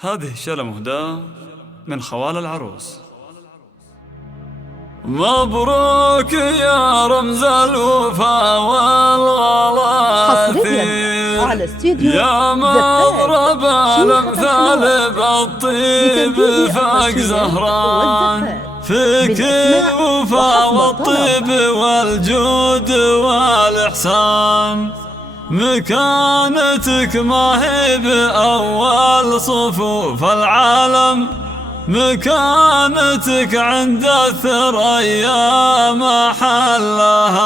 هذه شلة مهداة من خوال العروس. مبروك يا رمز الوفا والغلاثير، يا مضرب الامثال بالطيب فاق زهران، فيك الوفا والطيب والجود والإحسان، مكانتك ما هي بأول صفوف العالم، مكانتك عند الثريا محلها.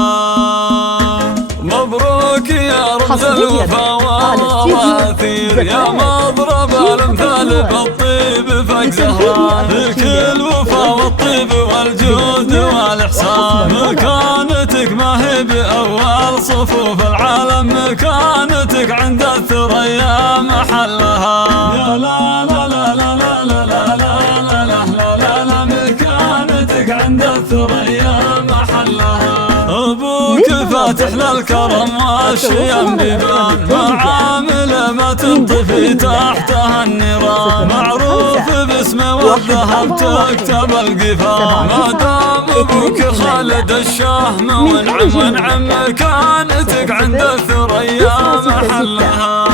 مبروك يا رمز الوفا والغلاثير، يا مضرب الامثال بالطيب فاق زهران، فيك الوفا والطيب والجود والإحسان، مكانتك ما هي بأول صفوف العالم، مكانتك عند الثريا محلها. يا لا لا لا لا لا لا لا لا لا، مكانتك عند الثريا محلها. أبوك فاتح للكرم والشيم بيبان، معامل ما تنطفي تحتها النيران، معروف باسمه والذهب تكتب القفا، ما دام أبوك خالد الشهم ونعم مكانتك عند الثريا محلها.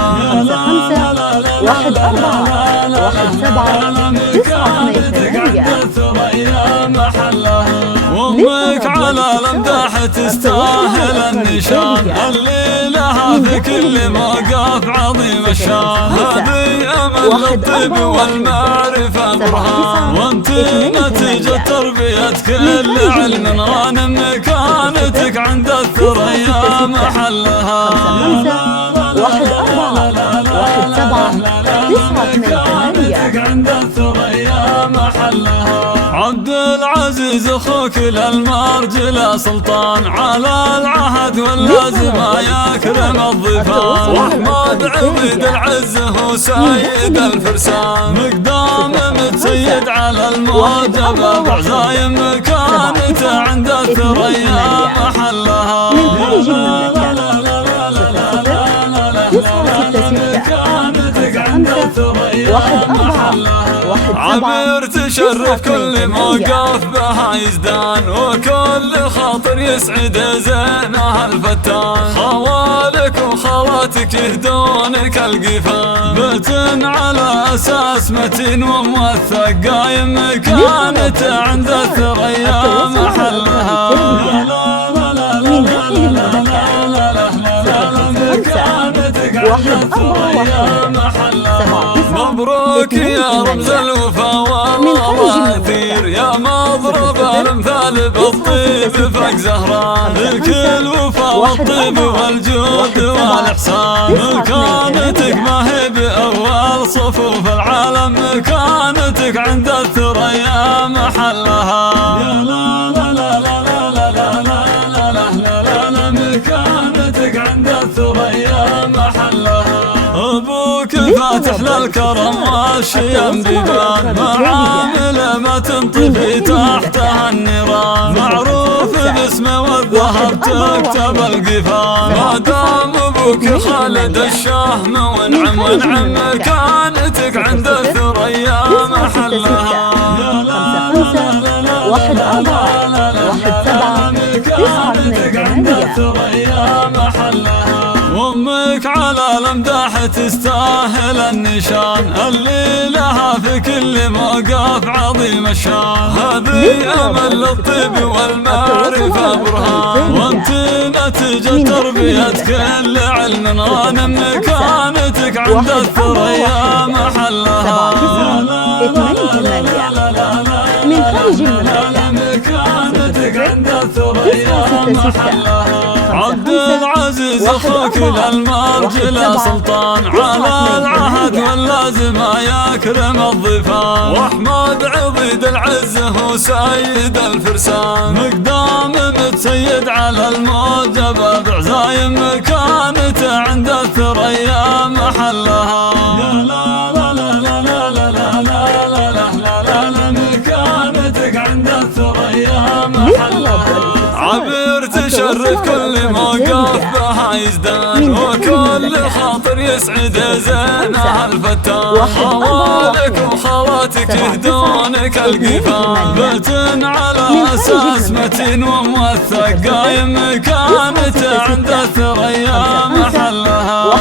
1-4-1-7-9-8 وامك على الامداح تستاهل النشان، اللي لها في كل موقف عظيم الشان، هذه امل الطيب والمعرفه برهان، وانت نتيجه تربيه كل علم غانم، مكانتك عند الثريا محلها. 1-4-1-7-9-8 عند الثريا محلها. عبد العزيز اخوك للمرجله سلطان، على العهد واللازم يكرم الضيفان، واحمد عبيد العز هو سيد الفرسان، مقدام متسيد على الموجبه بعزايم، مكانته عند الثريا محلها. عبير تشرف كل موقف بها يزدان، وكل خاطر يسعد زينها الفتان، خوالك وخواتك يهدونك القفان، بيت على اساس متين وموثق قايم، مكانته عند الثريا محلها. مبروك يا رمز الوفا والغلاثير، يا مضرب الامثال بالطيب فاق زهران، فيك الوفا والطيب والجود والإحسان، مكانتك ما هي بأول صفوف العالم، مكانتك عند الثريا محلها. يا لا لا لا لا لا لا لا لا لا، مكانتك عند الثريا محلها. أبوك فاتح للكرم والشيم بيبان، معامل ما تنطفي تحتها النيران، معروف باسمه والذهب تكتب القفا، ما دام أبوك خالد الشهم ونعم مكانتك عند الثريا محلها. 1-4-1-7-9-8 وامك على الامداح تستاهل النشان، اللي لها في كل موقف عظيم الشان، هذه امل الطيب والمعرفه برهان، وانت نتيجه تربيه كل علم غانم، مكانتك عند الثريا محلها. من خارج المملكة، مكانتك عند الثريا محلها. عبد العزيز اخوك للمرجله سلطان، على العهد واللازم يكرم الضيفان، واحمد عبيد العز هو سيد الفرسان، مقدام متسيد على الموجبه بعزايم، مكانته عند الثريا محلها. يا لا لا لا لا لا لا لا لا، مكانتك عند الثريا محلها. عبير تشرف كل موقف بها يزدان، وكل خاطر يسعد زينها الفتان، خالك وخواتك يهدونك القفا بيت على أساس متين وموثق قايم كانت عند الثريا محلها.